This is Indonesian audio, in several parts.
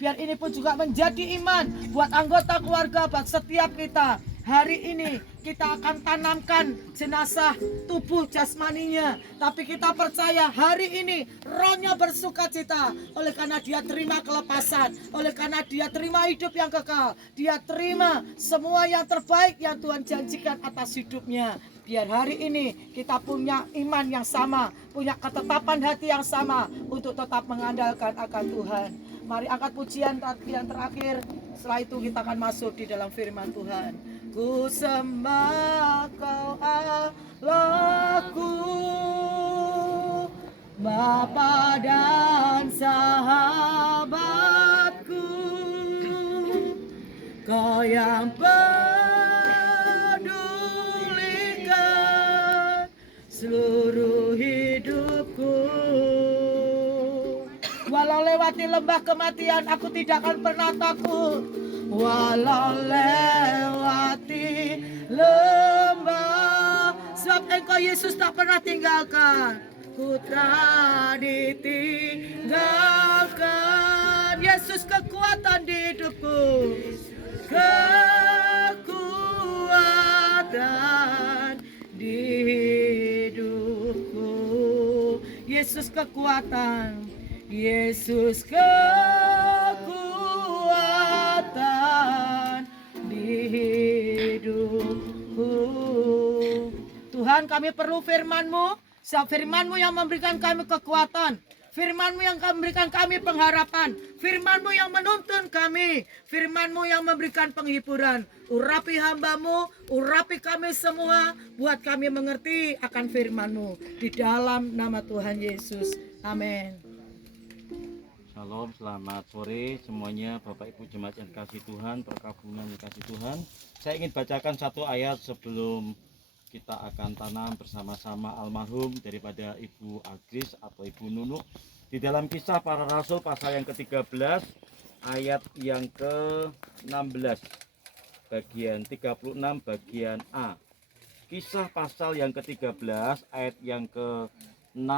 Biar ini pun juga menjadi iman buat anggota keluarga, buat setiap kita. Hari ini kita akan tanamkan jenazah tubuh jasmaninya, tapi kita percaya hari ini rohnya bersukacita oleh karena dia terima kelepasan, oleh karena dia terima hidup yang kekal, dia terima semua yang terbaik yang Tuhan janjikan atas hidupnya. Biar hari ini kita punya iman yang sama, punya ketetapan hati yang sama untuk tetap mengandalkan akan Tuhan. Mari angkat pujian yang terakhir. Setelah itu kita akan masuk di dalam firman Tuhan. Ku sembah Kau Allahku, Bapa dan sahabatku, Kau yang pedulikan seluruh hidupku. Walau lewati lembah kematian, aku tidak akan pernah takut. Walau lewati lembah, sebab Engkau Yesus tak pernah tinggalkan. Ku tak ditinggalkan. Yesus kekuatan di hidupku, kekuatan di hidupku. Yesus kekuatan, Yesus kekuatan di hidupku. Tuhan, kami perlu firman-Mu. Firman-Mu yang memberikan kami kekuatan, firman-Mu yang memberikan kami pengharapan, firman-Mu yang menuntun kami, firman-Mu yang memberikan penghiburan. Urapi hamba-Mu, urapi kami semua, buat kami mengerti akan firman-Mu. Di dalam nama Tuhan Yesus, amin. Shalom, selamat sore semuanya Bapak Ibu Jemaat yang dikasih Tuhan, perkabungan yang dikasih Tuhan. Saya ingin bacakan satu ayat sebelum kita akan tanam bersama-sama almarhum daripada Ibu Agris atau Ibu Nunu. Di dalam Kisah Para Rasul pasal yang ke-13 ayat yang ke-16 bagian 36 bagian A. Kisah pasal yang ke-13 ayat yang ke-6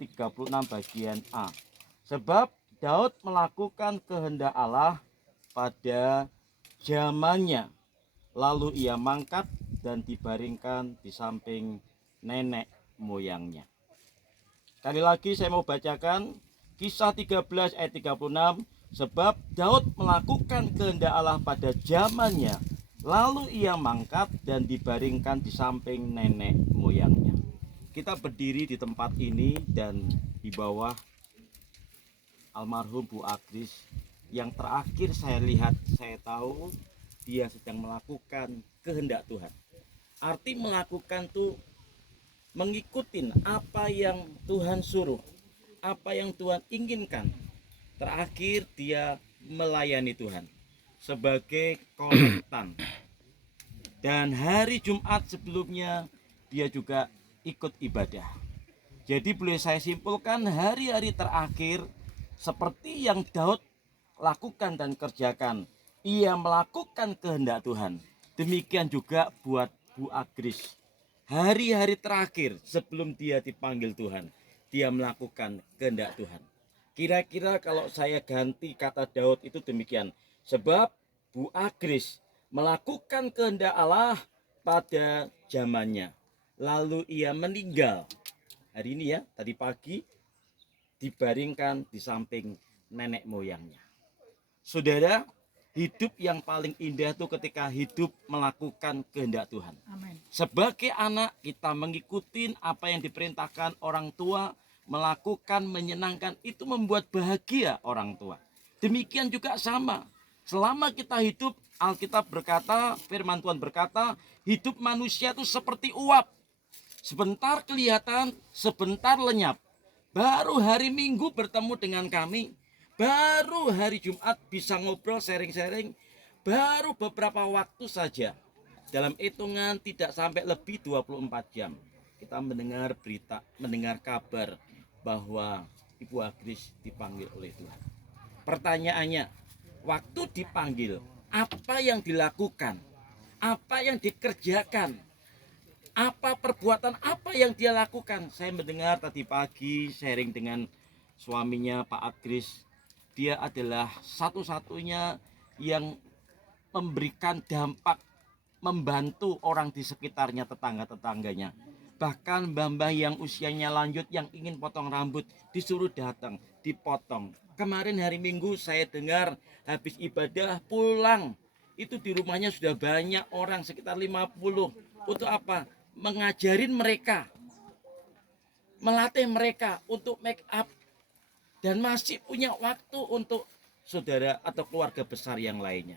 36 bagian A. Sebab Daud melakukan kehendak Allah pada zamannya, lalu ia mangkat dan dibaringkan di samping nenek moyangnya. Sekali lagi saya mau bacakan Kisah 13 ayat 36. Sebab Daud melakukan kehendak Allah pada zamannya, lalu ia mangkat dan dibaringkan di samping nenek moyangnya. Kita berdiri di tempat ini dan di bawah almarhum Bu Agris. Yang terakhir saya lihat, saya tahu dia sedang melakukan kehendak Tuhan. Arti melakukan tuh mengikuti apa yang Tuhan suruh, apa yang Tuhan inginkan. Terakhir dia melayani Tuhan sebagai kolektan. Dan hari Jumat sebelumnya dia juga ikut ibadah. Jadi boleh saya simpulkan hari-hari terakhir seperti yang Daud lakukan dan kerjakan, ia melakukan kehendak Tuhan. Demikian juga buat Bu Agris. Hari-hari terakhir sebelum dia dipanggil Tuhan, dia melakukan kehendak Tuhan. Kira-kira kalau saya ganti kata Daud itu demikian. Sebab Bu Agris melakukan kehendak Allah pada zamannya, lalu ia meninggal. Hari ini ya, tadi pagi dibaringkan di samping nenek moyangnya. Saudara, hidup yang paling indah itu ketika hidup melakukan kehendak Tuhan. Amin. Sebagai anak kita mengikuti apa yang diperintahkan orang tua, melakukan, menyenangkan, itu membuat bahagia orang tua. Demikian juga sama, selama kita hidup, Alkitab berkata, firman Tuhan berkata, hidup manusia itu seperti uap. Sebentar kelihatan, sebentar lenyap. Baru hari Minggu bertemu dengan kami, baru hari Jumat bisa ngobrol, sharing-sharing, baru beberapa waktu saja. Dalam hitungan tidak sampai lebih 24 jam. Kita mendengar berita, mendengar kabar bahwa Ibu Agris dipanggil oleh Tuhan. Pertanyaannya, waktu dipanggil, apa yang dilakukan? Apa yang dikerjakan? Apa perbuatan apa yang dia lakukan? Saya mendengar tadi pagi sharing dengan suaminya Pak Agris. dia adalah satu-satunya yang memberikan dampak, membantu orang di sekitarnya, tetangga-tetangganya. Bahkan mbah-mbah yang usianya lanjut yang ingin potong rambut disuruh datang, dipotong. Kemarin hari Minggu saya dengar habis ibadah pulang, itu di rumahnya sudah banyak orang, sekitar 50. Untuk apa? Mengajarin mereka, melatih mereka untuk make up, dan masih punya waktu untuk saudara atau keluarga besar yang lainnya.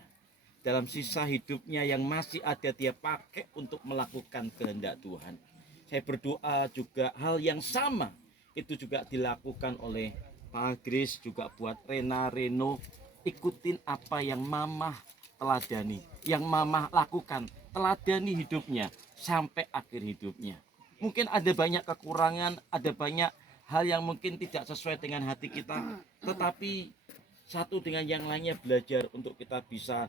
Dalam sisa hidupnya yang masih ada, dia pakai untuk melakukan kehendak Tuhan. Saya berdoa juga hal yang sama itu juga dilakukan oleh Pak Agris, juga buat Rena, Reno. Ikutin apa yang Mamah teladani, yang Mamah lakukan, teladani hidupnya sampai akhir hidupnya. Mungkin ada banyak kekurangan, ada banyak hal yang mungkin tidak sesuai dengan hati kita, tetapi satu dengan yang lainnya belajar untuk kita bisa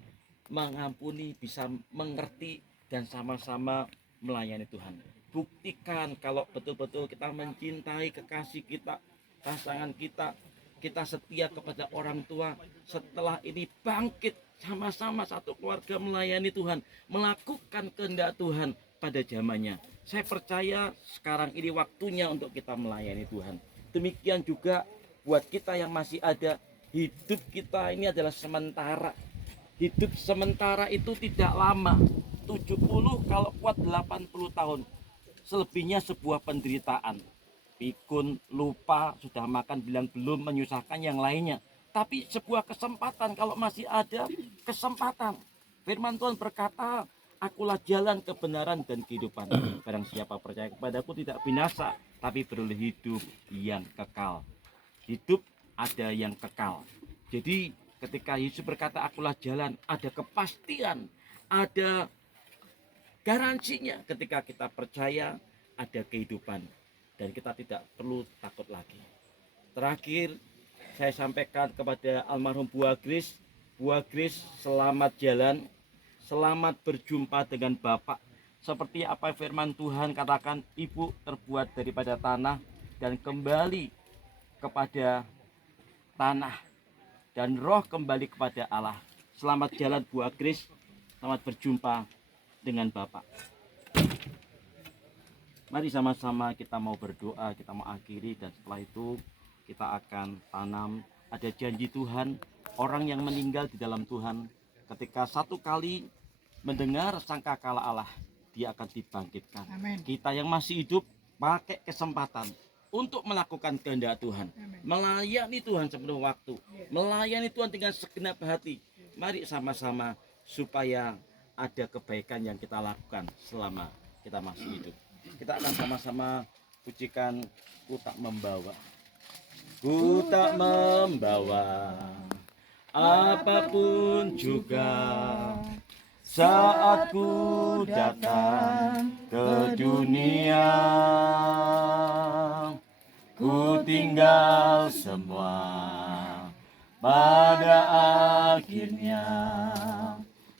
mengampuni, bisa mengerti, dan sama-sama melayani Tuhan. Buktikan kalau betul-betul kita mencintai kekasih kita, pasangan kita, kita setia kepada orang tua. Setelah ini bangkit sama-sama satu keluarga melayani Tuhan, melakukan kehendak Tuhan pada zamannya. Saya percaya sekarang ini waktunya untuk kita melayani Tuhan. Demikian juga buat kita yang masih ada, hidup kita ini adalah sementara. Hidup sementara itu tidak lama. 70 kalau kuat 80 tahun. Selebihnya sebuah penderitaan. Pikun, lupa, sudah makan bilang belum, menyusahkan yang lainnya. Tapi sebuah kesempatan, kalau masih ada kesempatan. Firman Tuhan berkata, akulah jalan, kebenaran, dan kehidupan. Barang siapa percaya kepadaku tidak binasa, tapi beroleh hidup yang kekal. Hidup ada yang kekal. Jadi ketika Yesus berkata akulah jalan, ada kepastian, ada garansinya. Ketika kita percaya, ada kehidupan, dan kita tidak perlu takut lagi. Terakhir, saya sampaikan kepada almarhum Bu Agris. Bu Agris, selamat jalan, selamat berjumpa dengan Bapak. Seperti apa firman Tuhan katakan, ibu terbuat daripada tanah dan kembali kepada tanah, dan roh kembali kepada Allah. Selamat jalan Bu Agris, selamat berjumpa dengan Bapak. Mari sama-sama kita mau berdoa, kita mau akhiri, dan setelah itu kita akan tanam. Ada janji Tuhan, orang yang meninggal di dalam Tuhan, ketika satu kali mendengar sangkakala Allah, dia akan dibangkitkan. Amin. Kita yang masih hidup pakai kesempatan untuk melakukan kehendak Tuhan, melayani Tuhan sepenuh waktu, melayani Tuhan dengan segenap hati. Mari sama-sama supaya ada kebaikan yang kita lakukan selama kita masih hidup. Kita akan sama-sama pujikan Ku Tak Membawa. Ku tak membawa apapun juga saat ku datang ke dunia. Ku tinggal semua pada akhirnya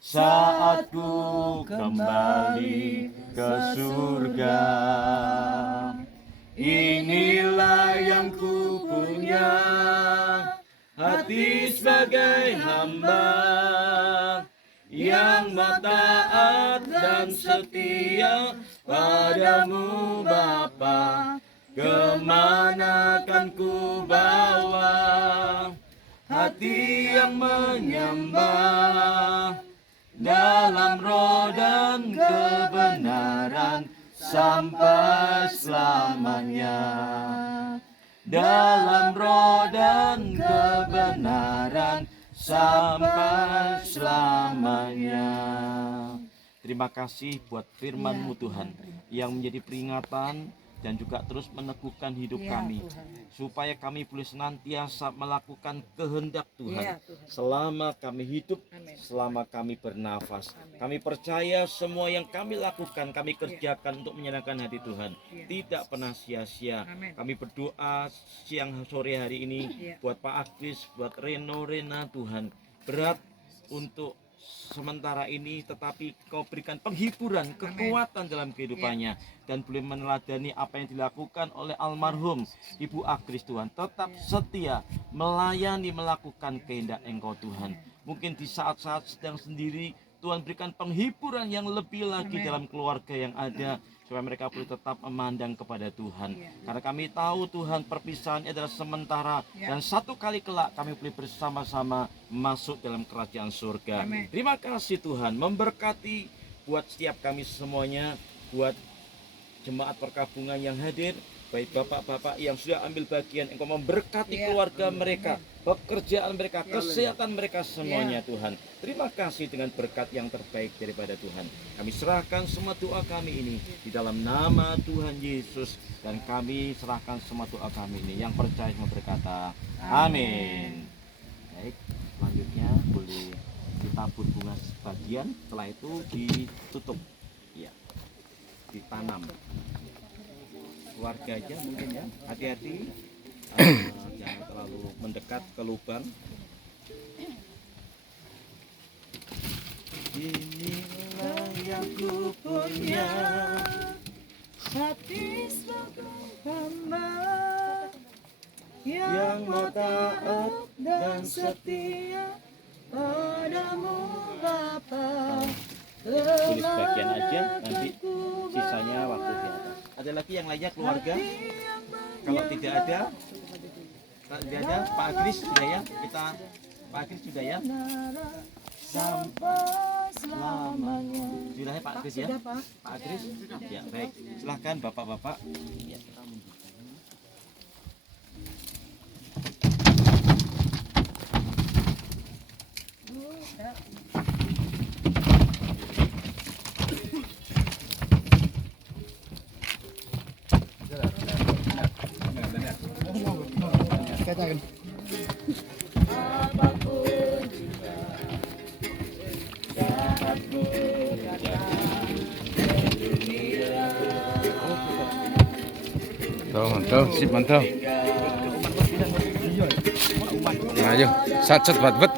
saat ku kembali ke surga. Inilah yang ku punya, hati sebagai hamba yang taat dan setia padamu Bapa. Kemana kan ku bawa hati yang menyembah dalam roh dan kebenaran sampai selamanya. Dalam roh dan kebenaran sampai selamanya. Terima kasih buat firman-Mu Tuhan yang menjadi peringatan dan juga terus meneguhkan hidup kami, supaya kami boleh senantiasa melakukan kehendak Tuhan selama kami hidup, selama kami bernafas. Kami percaya semua yang kami lakukan, kami kerjakan untuk menyenangkan hati Tuhan, tidak pernah sia-sia. Kami berdoa siang sore hari ini buat Pak Agris, buat Reno, Rena. Tuhan, berat untuk sementara ini, tetapi Kau berikan penghiburan, kekuatan dalam kehidupannya, dan boleh meneladani apa yang dilakukan oleh almarhum Ibu Agris Tuhan, tetap setia melayani, melakukan kehendak Engkau Tuhan. Mungkin di saat-saat sedang sendiri, Tuhan berikan penghiburan yang lebih lagi dalam keluarga yang ada, supaya mereka boleh tetap memandang kepada Tuhan. Karena kami tahu Tuhan, perpisahan adalah sementara, dan satu kali kelak kami boleh bersama-sama masuk dalam kerajaan surga. Terima kasih Tuhan, memberkati buat setiap kami semuanya, buat jemaat perkabungan yang hadir, baik bapak-bapak yang sudah ambil bagian, Engkau memberkati keluarga mereka, pekerjaan mereka, kesehatan mereka semuanya Tuhan. Terima kasih dengan berkat yang terbaik daripada Tuhan. Kami serahkan semua doa kami ini di dalam nama Tuhan Yesus, dan kami serahkan semua doa kami ini. Yang percaya semua berkata amin. Baik, selanjutnya boleh ditabur bunga sebagian, setelah itu ditutup, ya, ditanam. Keluarga aja mungkin ya, hati-hati, jangan terlalu mendekat ke lubang. Inilah yang ku punya, hati sebagai hamba yang mau taat dan setia padamu Bapa. Tulis bagian aja, nanti sisanya waktu di atas. Ada lagi yang lainnya keluarga? Kalau tidak ada, Pak Agris sudah ya, Pak Agris sudah ya, Sampai selamanya. sudah ya Pak Agris ya, Pak Agris, ya baik, silahkan bapak-bapak. Ya, kita Mantap, sip mantap. Nah, ayo, sat-sat bat-bat.